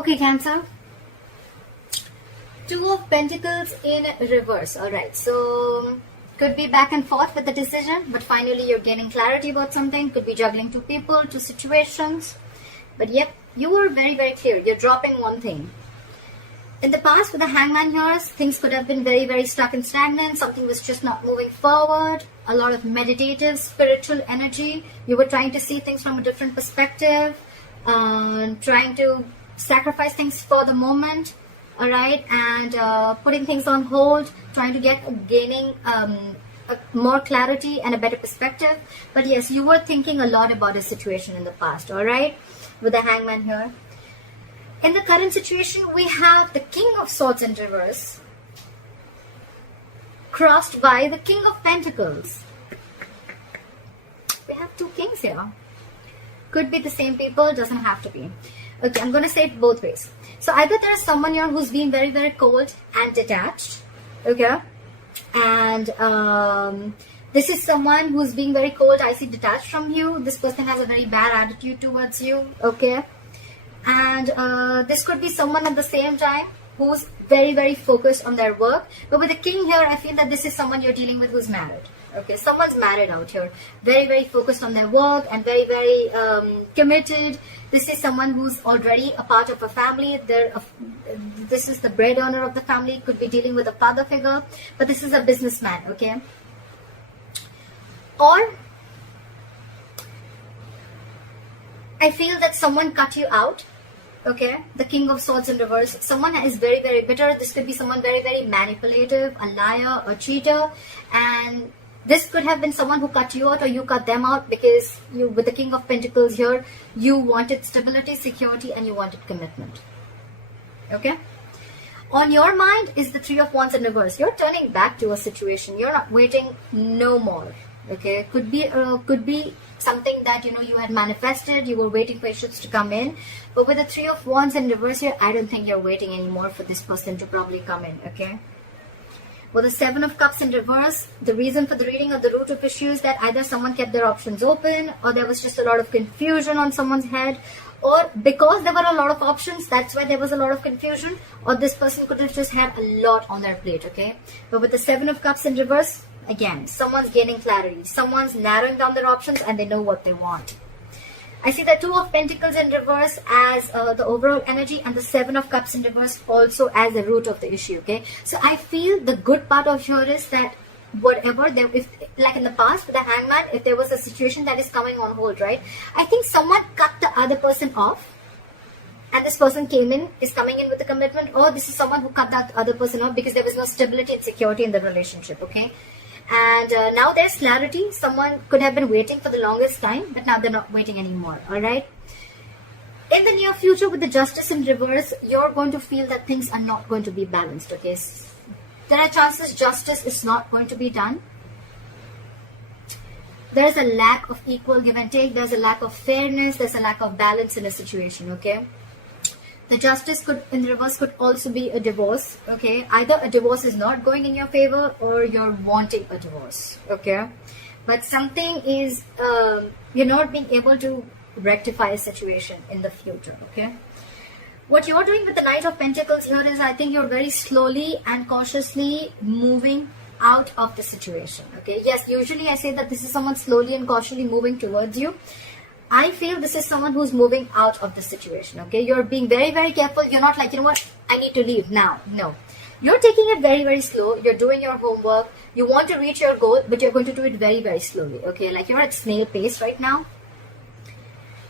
Okay, Cancer. Two of Pentacles in reverse. Alright, so could be back and forth with the decision, but finally you're gaining clarity about something. Could be juggling two people, two situations. But yep, you were very, very clear. You're dropping one thing. In the past, with the Hangman here, things could have been very, very stuck and stagnant. Something was just not moving forward. A lot of meditative, spiritual energy. You were trying to see things from a different perspective. Trying to sacrifice things for the moment. Alright, and putting things on hold. Trying to gaining more clarity and a better perspective. But yes, you were thinking a lot about a situation in the past. Alright, with the Hangman here. In the current situation, we have the King of Swords in reverse, crossed by the King of Pentacles. We have two kings here. Could be the same people, doesn't have to be. Okay, I'm going to say it both ways. So either there is someone here who's been very, very cold and detached. Okay. And this is someone who's being very cold, icy, detached from you. This person has a very bad attitude towards you. Okay. And this could be someone at the same time who's very, very focused on their work. But with the king here, I feel that this is someone you're dealing with who's married. Okay, someone's married out here. Very, very focused on their work and very, very committed. This is someone who's already a part of a family. This is the bread earner of the family. Could be dealing with a father figure. But this is a businessman, okay? Or I feel that someone cut you out. Okay, the King of Swords in reverse. Someone is very, very bitter. This could be someone very, very manipulative, a liar, a cheater. And this could have been someone who cut you out or you cut them out because you, with the King of Pentacles here, you wanted stability, security, and you wanted commitment. Okay? On your mind is the Three of Wands in reverse. You're turning back to a situation. You're not waiting no more. Okay? Could be something that you had manifested. You were waiting for issues to come in. But with the Three of Wands in reverse here, I don't think you're waiting anymore for this person to probably come in. Okay? With the Seven of Cups in reverse, the reason for the reading of the root of issue is that either someone kept their options open or there was just a lot of confusion on someone's head, or because there were a lot of options, that's why there was a lot of confusion, or this person could have just had a lot on their plate. Okay? But with the Seven of Cups in reverse, again, someone's gaining clarity. Someone's narrowing down their options and they know what they want. I see the Two of Pentacles in reverse as the overall energy and the Seven of Cups in reverse also as the root of the issue. Okay, so I feel the good part of here is that whatever there, if like in the past with the Hangman, if there was a situation that is coming on hold, right? I think someone cut the other person off. And this person is coming in with a commitment, or this is someone who cut that other person off because there was no stability and security in the relationship. Okay. And now there's clarity. Someone could have been waiting for the longest time, but now they're not waiting anymore. All right. In the near future, with the Justice in reverse, you're going to feel that things are not going to be balanced. Okay. There are chances justice is not going to be done. There's a lack of equal give and take. There's a lack of fairness. There's a lack of balance in a situation. Okay. The Justice in reverse could also be a divorce. Okay, either a divorce is not going in your favor or you're wanting a divorce. Okay, but something is you're not being able to rectify a situation in the future. Okay, what you're doing with the Knight of Pentacles here is, I think you're very slowly and cautiously moving out of the situation. Okay, yes, usually I say that this is someone slowly and cautiously moving towards you. I feel this is someone who's moving out of the situation. Okay, you're being very, very careful. You're not like, what, I need to leave now. No, you're taking it very, very slow. You're doing your homework. You want to reach your goal, but you're going to do it very, very slowly. Okay, like you're at snail pace right now.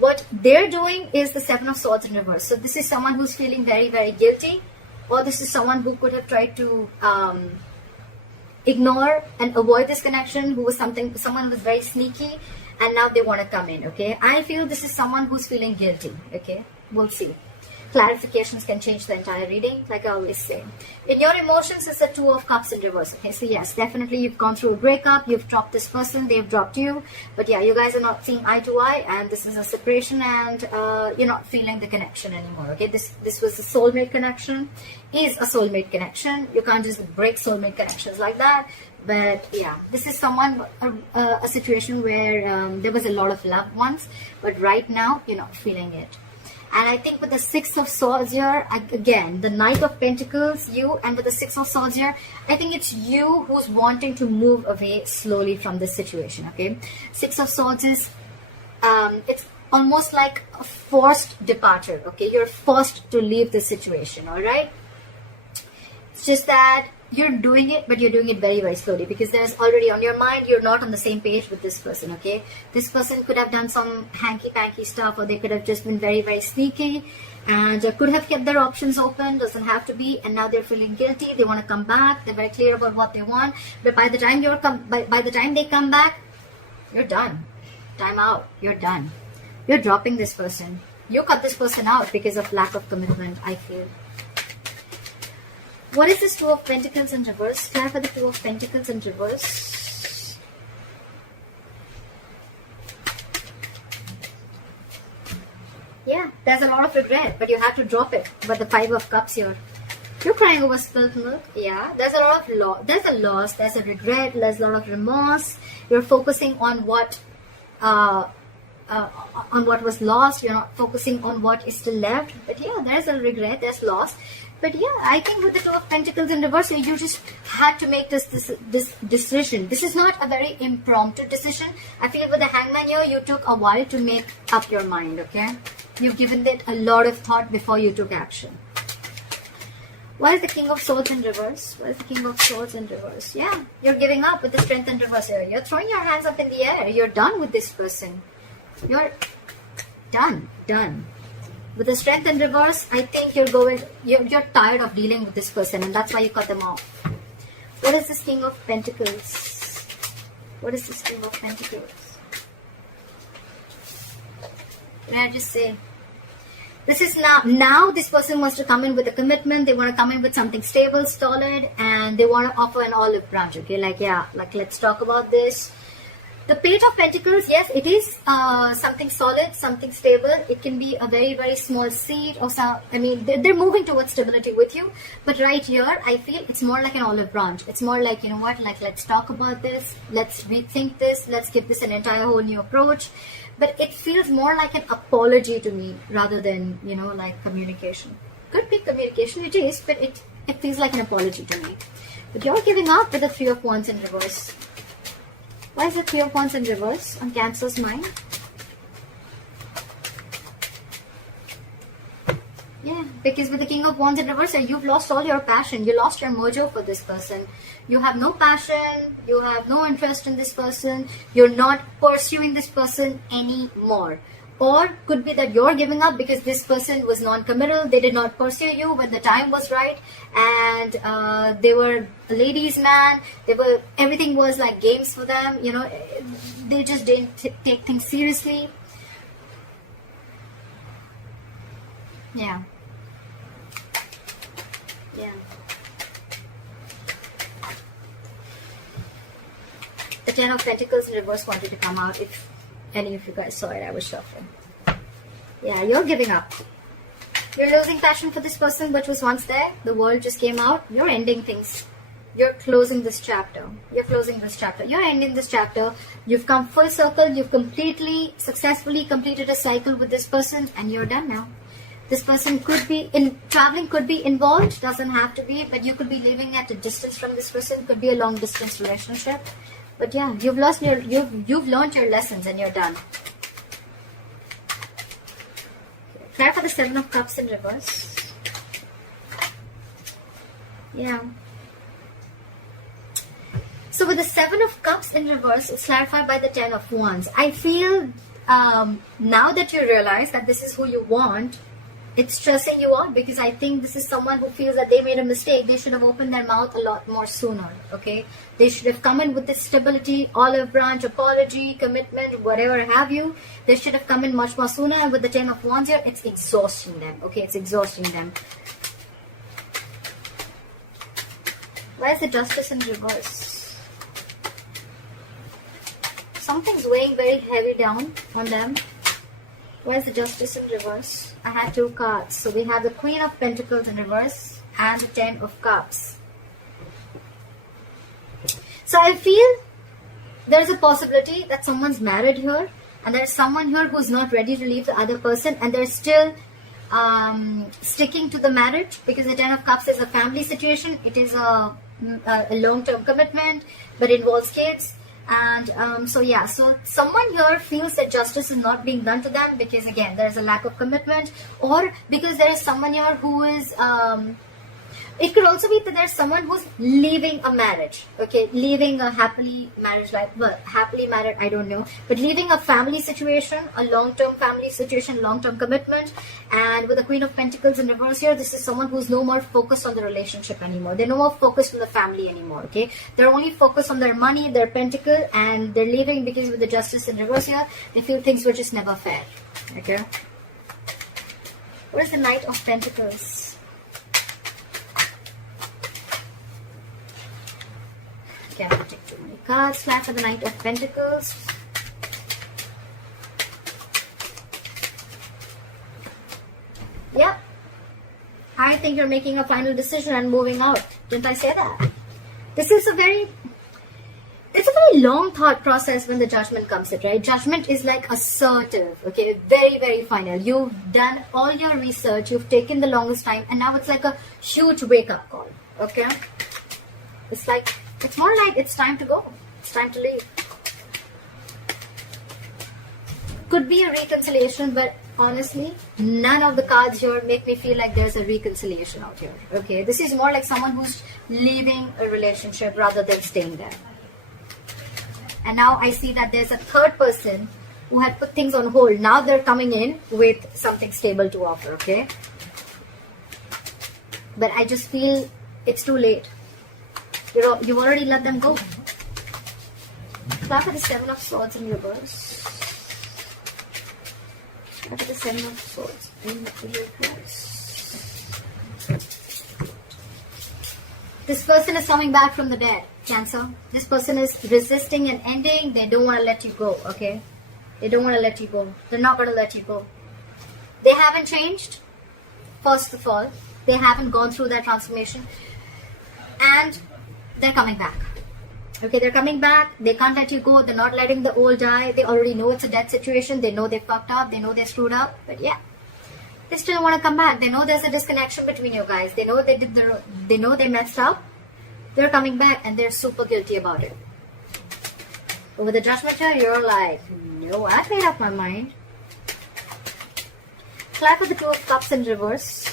What they're doing is the Seven of Swords in reverse. So this is someone who's feeling very, very guilty, or this is someone who could have tried to ignore and avoid this connection, who was someone who was very sneaky. And now they want to come in. Okay, I feel this is someone who's feeling guilty. Okay, we'll see. Clarifications can change the entire reading, like I always say. In your emotions, it's a Two of Cups in reverse. Okay, so yes, definitely you've gone through a breakup. You've dropped this person. They've dropped you. But yeah, you guys are not seeing eye to eye, and this is a separation, and you're not feeling the connection anymore. Okay, this was a soulmate connection. Is a soulmate connection. You can't just break soulmate connections like that. But yeah, this is someone, a situation where there was a lot of love once, but right now you're not feeling it. And I think with the Six of Swords here, again, the Knight of Pentacles, you, and with the Six of Swords here, I think it's you who's wanting to move away slowly from this situation, okay? Six of Swords is, it's almost like a forced departure, okay? You're forced to leave the situation, all right? It's just that you're doing it, but you're doing it very, very slowly, because there's already on your mind, you're not on the same page with this person, okay? This person could have done some hanky-panky stuff, or they could have just been very, very sneaky, and could have kept their options open, doesn't have to be, and now they're feeling guilty, they want to come back, they're very clear about what they want, but by the time by the time they come back, you're done. Time out, you're done. You're dropping this person. You cut this person out because of lack of commitment, I feel. What is this Two of Pentacles in reverse? Clarify the Two of Pentacles in reverse. Yeah, there's a lot of regret, but you have to drop it. But the Five of Cups here. You're crying over spilled milk. Yeah, there's a lot of there's a loss, there's a regret, there's a lot of remorse. You're focusing on what was lost. You're not focusing on what is still left. But yeah, there's a regret, there's loss. But yeah, I think with the Two of Pentacles in reverse, you just had to make this decision. This is not a very impromptu decision. I feel with the Hangman here, you took a while to make up your mind, okay? You've given it a lot of thought before you took action. Why is the King of Swords in reverse? Why is the King of Swords in reverse? Yeah, you're giving up with the Strength in reverse here. You're throwing your hands up in the air. You're done with this person. You're done. With the Strength in reverse, I think you're tired of dealing with this person, and that's why you cut them off. What is this King of Pentacles? What is this King of Pentacles? May I just say, this is now this person wants to come in with a commitment. They want to come in with something stable, solid, and they want to offer an olive branch, okay? Like, yeah, like, let's talk about this. The Page of Pentacles, yes, it is something solid, something stable. It can be a very, very small seed or some, I mean, they're moving towards stability with you. But right here, I feel it's more like an olive branch. It's more like, you know what, like, let's talk about this. Let's rethink this. Let's give this an entire whole new approach. But it feels more like an apology to me rather than, you know, like communication. Could be communication, it is, but it feels like an apology to me. But you're giving up with the Three of Wands in reverse. Why is the Three of Wands in reverse on Cancer's mind? Yeah, because with the King of Wands in reverse, you've lost all your passion. You lost your mojo for this person. You have no passion. You have no interest in this person. You're not pursuing this person anymore. Or could be that you're giving up because this person was non-committal. They did not pursue you when the time was right, and they were a ladies' man. Everything was like games for them. You know, they just didn't take things seriously. Yeah. The Ten of Pentacles in reverse wanted to come out. If any of you guys saw it, I was shuffling. Yeah, you're giving up. You're losing passion for this person which was once there. The world just came out. You're ending things. You're closing this chapter. You're ending this chapter. You've come full circle. You've successfully completed a cycle with this person, and you're done now. This person could be traveling, could be involved, doesn't have to be, but you could be living at a distance from this person. Could be a long distance relationship. But yeah, you've learned your lessons and you're done. Clarify the Seven of Cups in reverse. Yeah. So with the Seven of Cups in reverse, it's clarified by the Ten of Wands. I feel now that you realize that this is who you want, it's stressing you out, because I think this is someone who feels that they made a mistake. They should have opened their mouth a lot more sooner, okay? They should have come in with this stability, olive branch, apology, commitment, whatever have you. They should have come in much more sooner, and with the Ten of Wands here, it's exhausting them, okay? It's exhausting them. Why is the Justice in reverse? Something's weighing very heavy down on them. Why is the Justice in reverse? I had two cards. So we have the Queen of Pentacles in reverse and the Ten of Cups. So I feel there's a possibility that someone's married here, and there's someone here who's not ready to leave the other person, and they're still sticking to the marriage, because the Ten of Cups is a family situation. It is a long-term commitment, but involves kids. And so yeah, so someone here feels that justice is not being done to them, because again there's a lack of commitment, or because there is someone here who is it could also be that there's someone who's leaving a marriage, okay, leaving a happily marriage life, well, happily married, I don't know, but leaving a family situation, a long-term family situation, long-term commitment. And with the Queen of Pentacles in reverse here, this is someone who's no more focused on the relationship anymore. They're no more focused on the family anymore, okay? They're only focused on their money, their pentacle, and they're leaving because with the Justice in reverse here, they feel things were just never fair, okay? What is the Knight of Pentacles? Okay, I'm going to take too many cards. Flat for the Knight of Pentacles. Yep. I think you're making a final decision and moving out. Didn't I say that? This is it's a very long thought process when the Judgment comes in, right? Judgment is like assertive, okay? Very, very final. You've done all your research, you've taken the longest time, and now it's like a huge wake-up call, okay? It's more like it's time to go. It's time to leave. Could be a reconciliation, but honestly, none of the cards here make me feel like there's a reconciliation out here. Okay, this is more like someone who's leaving a relationship rather than staying there. And now I see that there's a third person who had put things on hold. Now they're coming in with something stable to offer, okay? But I just feel it's too late. You've already let them go. Back at the Seven of Swords in reverse. Back at the Seven of Swords in reverse. This person is coming back from the dead, Cancer. This person is resisting an ending. They don't want to let you go, okay? They don't want to let you go. They're not going to let you go. They haven't changed, first of all. They haven't gone through that transformation. And they're coming back. Okay, they're coming back. They can't let you go. They're not letting the old die. They already know it's a death situation. They know they fucked up. They know they screwed up. But yeah, they still want to come back. They know there's a disconnection between you guys. They know they know they messed up. They're coming back and they're super guilty about it. But with the Judgment here, you're like, no, I've made up my mind. Clap for the Two of Cups in reverse.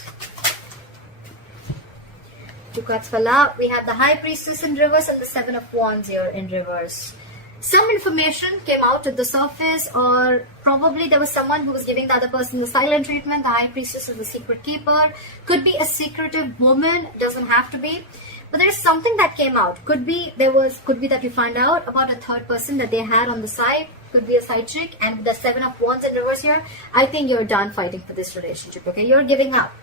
Two cards fell out. We have the High Priestess in reverse and the Seven of Wands here in reverse. Some information came out to the surface, or probably there was someone who was giving the other person the silent treatment. The High Priestess is the secret keeper. Could be a secretive woman. Doesn't have to be. But there's something that came out. Could be that you find out about a third person that they had on the side. Could be a side chick. And with the Seven of Wands in reverse here, I think you're done fighting for this relationship. Okay, you're giving up.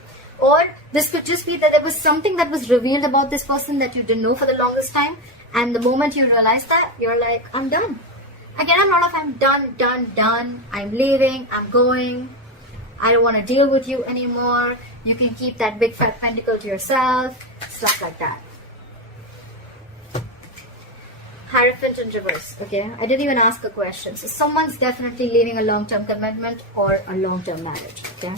Or this could just be that there was something that was revealed about this person that you didn't know for the longest time. And the moment you realize that, you're like, I'm done. I get a lot of I'm done. I'm leaving. I'm going. I don't want to deal with you anymore. You can keep that big fat pentacle to yourself. Stuff like that. Hierophant in reverse. Okay, I didn't even ask a question. So someone's definitely leaving a long-term commitment or a long-term marriage. Okay.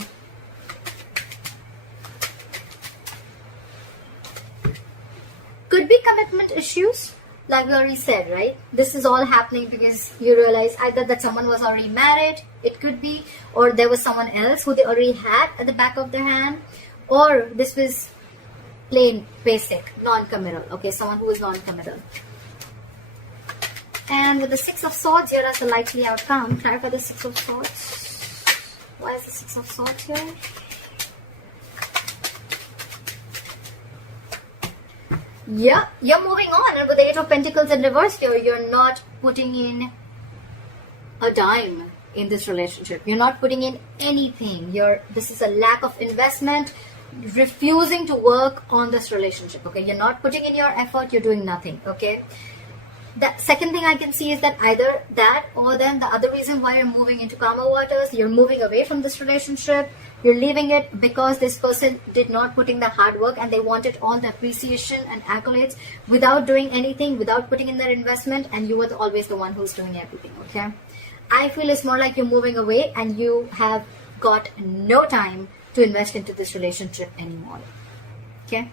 Could be commitment issues, like we already said, right? This is all happening because you realize either that someone was already married, it could be, or there was someone else who they already had at the back of their hand, or this was plain, basic, non-committal. Okay, someone who is non-committal. And with the Six of Swords here as the likely outcome, try for the Six of Swords. Why is the Six of Swords here? Yeah, you're moving on, and with the Eight of Pentacles in reverse here, you're not putting in a dime in this relationship. You're not putting in anything. This is a lack of investment, refusing to work on this relationship. Okay, you're not putting in your effort. You're doing nothing. Okay. The second thing I can see is that either that, or then the other reason why you're moving into calmer waters, you're moving away from this relationship. You're leaving it because this person did not put in the hard work and they wanted all the appreciation and accolades without doing anything, without putting in their investment, and you were always the one who's doing everything, okay? I feel it's more like you're moving away and you have got no time to invest into this relationship anymore. Okay.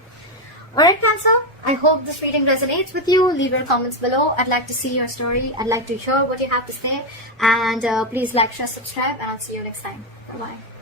Alright, Cancer, I hope this reading resonates with you. Leave your comments below. I'd like to see your story. I'd like to hear what you have to say. And please like, share, subscribe, and I'll see you next time. Bye-bye.